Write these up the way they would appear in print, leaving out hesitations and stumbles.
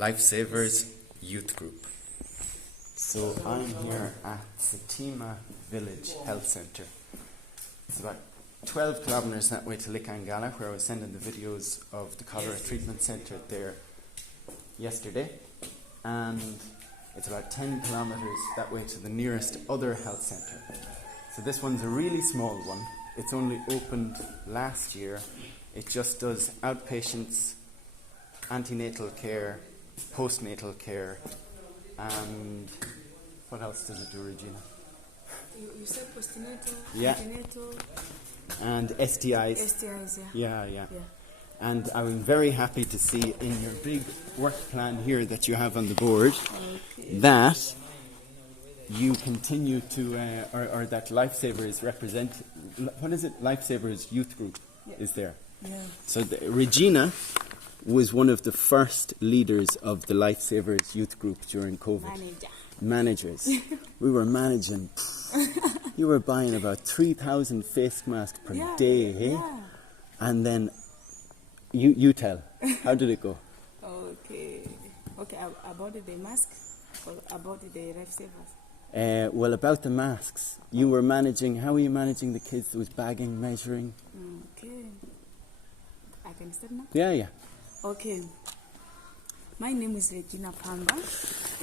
Lifesavers Youth Group. So I'm here at Sitima Village Health Centre. It's about 12 kilometres that way to Likangala, where I was sending the videos of the cholera treatment centre there yesterday. And it's about 10 kilometres that way to the nearest other health centre. So this one's a really small one. It's only opened last year. It just does outpatients, antenatal care, postnatal care, and what else does it do, Regina? You said postnatal, yeah, antenatal, and STIs. STIs, Yeah. And I'm very happy to see in your big work plan here that you have on the board that you continue to, or that Lifesavers represent, what is it? Lifesavers Youth Group is there. Yeah. So Regina was one of the first leaders of the Lifesavers Youth Group during COVID. Managers. We were managing. You were buying about 3,000 face masks per day, hey? Yeah. And then, you tell, how did it go? Okay, about the mask or about the lifesavers? Well, about the masks, you were managing, how were you managing the kids? There was bagging, measuring. Okay. I can start now? Yeah. Okay. My name is Regina Pamba,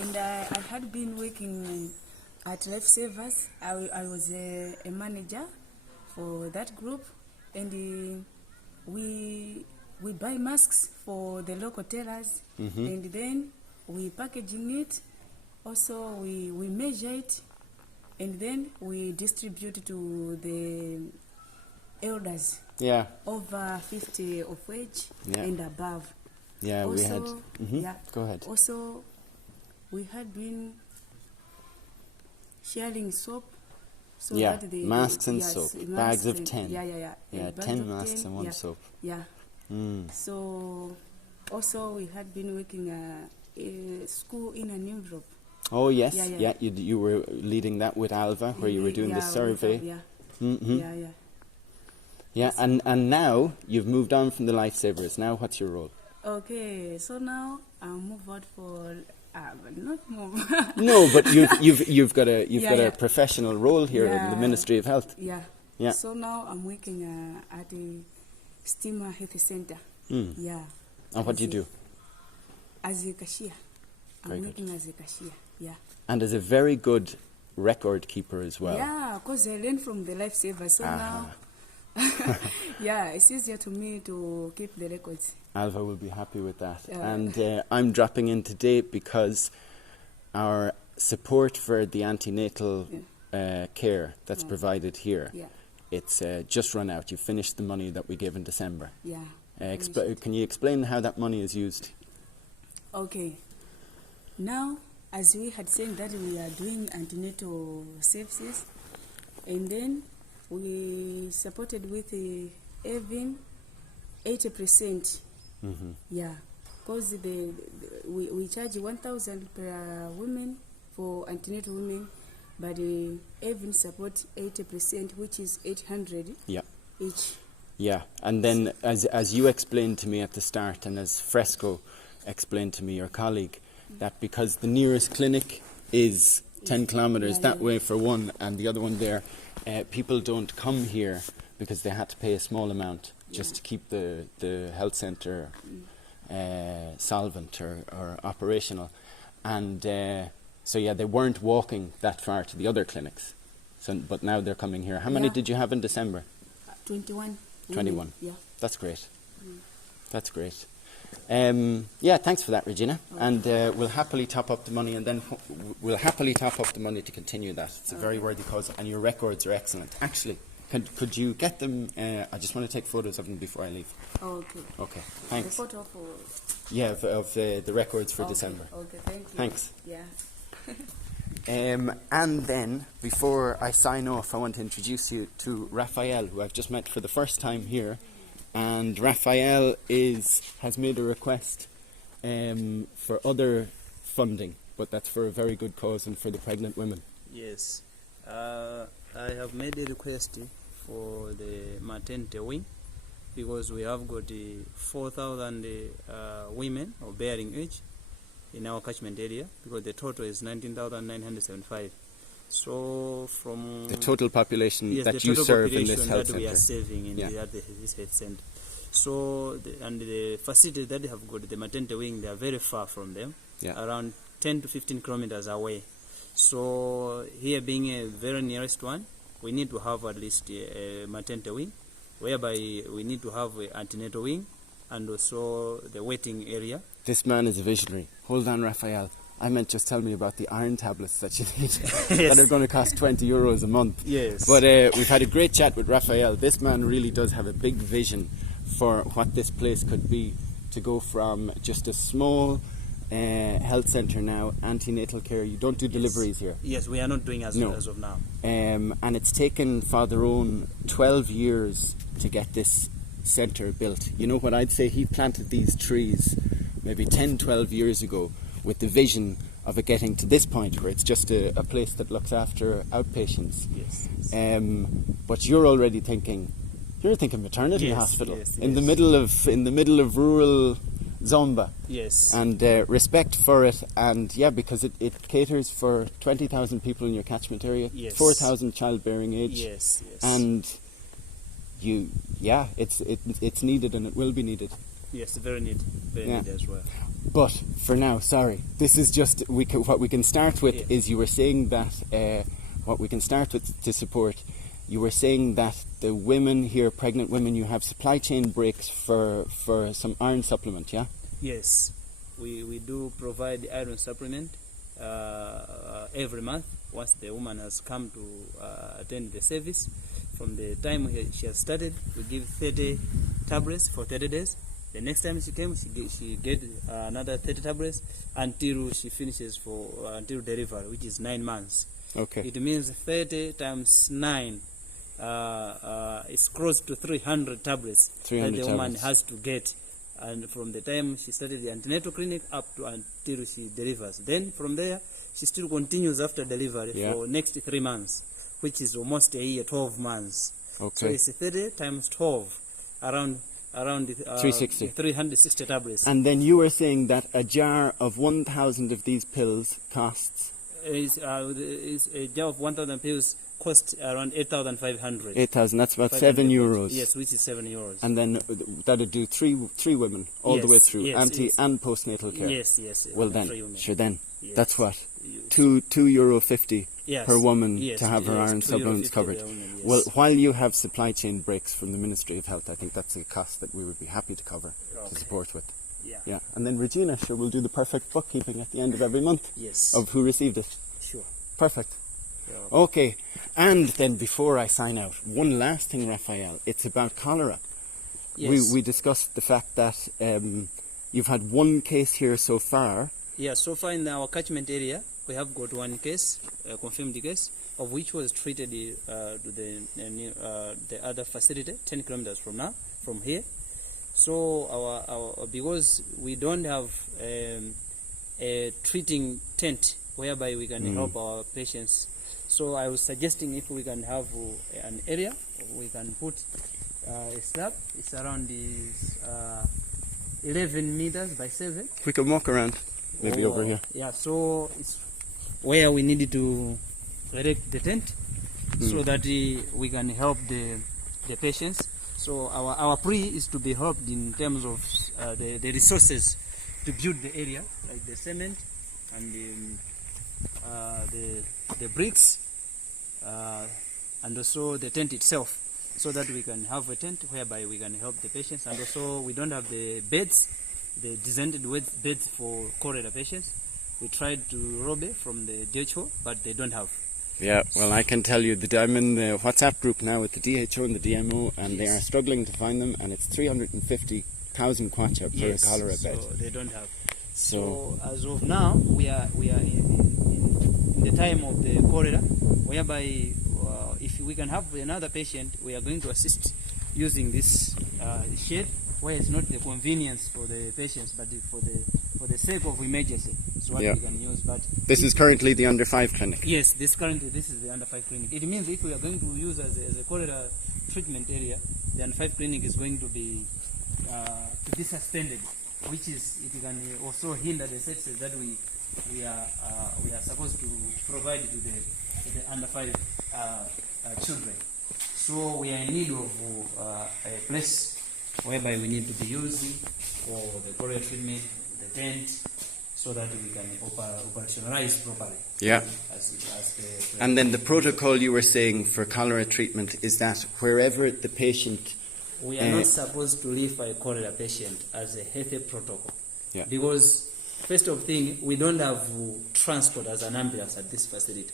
and I had been working at Lifesavers. I was a manager for that group, and we buy masks for the local tailors, and then we packaging it. Also, we measure it, and then we distribute to the elders. Yeah. Over 50 of age and above. Yeah, also, we had. Go ahead. Also, we had been sharing soap. So that masks and soap. Bags of 10. Yeah, 10 masks and one soap. Yeah. So, also we had been working a school in an envelope. Oh, yes. Yeah. You were leading that with Alva, where you were doing the survey. Yeah, and now you've moved on from the Lifesavers. Now what's your role? Okay, so now I'll move out for not move. No, but you've got a professional role here in the Ministry of Health. Yeah. So now I'm working at the Sitima Health Centre. Yeah. And what do you do? As a cashier. I'm working as a cashier. Yeah. And as a very good record keeper as well. Yeah, because I learned from the Lifesavers. So now. It's easier to me to keep the records. Alva will be happy with that. And I'm dropping in today because our support for the antenatal care that's provided here, it's just run out. You finished the money that we gave in December. Yeah. Can you explain how that money is used? Okay. Now, as we had said that we are doing antenatal services, and then we supported with even 80%. Yeah, because we charge 1,000 per women for antenatal women, but even support 80%, which is 800 each. Yeah, and then as you explained to me at the start, and as Fresco explained to me, your colleague, that because the nearest clinic is 10 kilometres that way for one, and the other one there, people don't come here because they had to pay a small amount just to keep the health centre solvent or operational. And so they weren't walking that far to the other clinics. But now they're coming here. How many did you have in December? 21. 21. Yeah. That's great. That's great. Thanks for that, Regina. And we'll happily top up the money, and then we'll happily top up the money to continue that. It's a very worthy cause, and your records are excellent. Actually, could you get them? I just want to take photos of them before I leave. Okay. Okay. Thanks. The photo for. Yeah, of the records for December. Okay. Thank you. Thanks. Yeah. And then, before I sign off, I want to introduce you to Raphael, who I've just met for the first time here. And Raphael has made a request for other funding, but that's for a very good cause and for the pregnant women. Yes. I have made a request for the maternity wing because we have got 4,000 women of bearing age in our catchment area, because the total is 19,975. So from The total population yes, that the you total serve in population this health that we are centre. serving in Yeah. this health center. So and the facilities that they have got, the maternity wing, they are very far from them, Yeah. around 10 to 15 kilometers away. So here being a very nearest one, we need to have at least a maternity wing, whereby we need to have an antenatal wing and also the waiting area. This man is a visionary. Hold on, Raphael. I meant just tell me about the iron tablets that you need that are going to cost €20 a month. Yes. But we've had a great chat with Raphael. This man really does have a big vision for what this place could be, to go from just a small health centre now, antenatal care. You don't do deliveries here. Yes, we are not doing as of now. And it's taken Father Owen 12 years to get this centre built. You know what I'd say? He planted these trees maybe 10, 12 years ago with the vision of it getting to this point where it's just a place that looks after outpatients. Yes. But you're already thinking maternity Yes, hospital yes, in yes. the middle of rural Zomba. Yes. And respect for it, and because it caters for 20,000 people in your catchment area, Yes. 4,000 childbearing age. Yes. Yes. And it's needed, and it will be needed. yes, very neat as well. But for now, sorry, this is just what we can start with. Yeah. Is you were saying that what we can start with to support. You were saying that the women here, pregnant women, you have supply chain breaks for some iron supplement, yeah? Yes, we do provide the iron supplement every month once the woman has come to attend the service. From the time she has started, we give 30 tablets for 30 days. The next time she came, she get another 30 tablets until she finishes until delivery, which is 9 months. Okay. It means 30 times 9 is close to 300 tablets 300 that the woman tablets. has to get. And from the time she started the antenatal clinic up to until she delivers. Then from there, she still continues after delivery for next 3 months, which is almost a year, 12 months. Okay. So it's 30 times 12, around 360. 360 tablets. And then you were saying that a jar of 1,000 of these pills costs Is a jar of 1,000 pills costs around 8,500. 8,000. That's about 500 €7. Yes, which is €7. And then that'd do three women all the way through, yes, anti yes. and postnatal care. Yes. Well three then, women. sure then, Yes. that's what You- €2.50 Yes, per woman yes, to have her yes, iron supplements €2.50 covered. per woman, yes. Well, while you have supply chain breaks from the Ministry of Health, I think that's a cost that we would be happy to cover to Okay. support with. Yeah. Yeah, and then Regina, sure, will do the perfect bookkeeping at the end of every month Yes. of who received it. Sure. Perfect. Yeah. Okay, and then before I sign out, one last thing, Raphael. It's about cholera. Yes. We discussed the fact that you've had one case here so far. Yeah, so far in our catchment area, we have got one case, a confirmed case, of which was treated to the other facility, 10 kilometers from here. So our because we don't have a treating tent whereby we can help our patients. So I was suggesting if we can have an area, we can put a slab. It's around 11 meters by 7. We can walk around, maybe over here. Yeah, so it's where we needed to erect the tent so that we can help the patients. So our plea is to be helped in terms of the resources to build the area, like the cement and the bricks, and also the tent itself, so that we can have a tent whereby we can help the patients. And also we don't have the beds, the designed beds for cholera patients. We tried to rob it from the DHO, but they don't have. Yeah, well, I can tell you that I'm in the WhatsApp group now with the DHO and the DMO, and they are struggling to find them, and it's 350,000 kwacha per Yes, cholera bed. so they don't have. So, So as of now, we are in the time of the cholera, whereby if we can have another patient, we are going to assist using this shed, where it's not the convenience for the patients, but for the sake of emergency. So what Yeah. we can use. But this is currently the under 5 clinic. yes, this is the under 5 clinic. It means if we are going to use as a cholera treatment area, the under 5 clinic is going to be suspended. which is it can also hinder the services that we are supposed to provide to the under 5 children. So we are in need of a place whereby we need to be using for the chorea treatment, the tent, so that we can operationalize properly. Yeah. As And then the protocol you were saying for cholera treatment is that wherever the patient... We are not supposed to leave a cholera patient as a healthy protocol. Yeah. Because, first of thing, we don't have transport as an ambulance at this facility.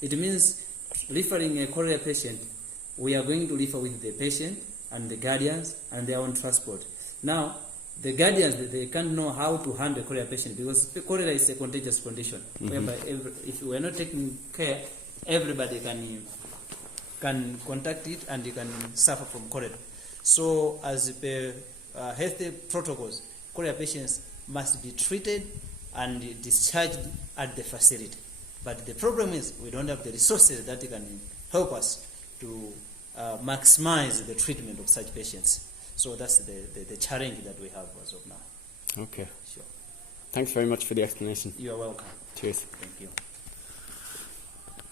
It means referring a cholera patient, we are going to refer with the patient and the guardians and their own transport. Now, the guardians, they can't know how to handle a cholera patient because cholera is a contagious condition, whereby if we are not taking care, everybody can contact it and you can suffer from cholera. So, as per health protocols, cholera patients must be treated and discharged at the facility. But the problem is we don't have the resources that can help us to maximize the treatment of such patients. So that's the challenge that we have as of now. Okay. Sure. Thanks very much for the explanation. You are welcome. Cheers. Thank you.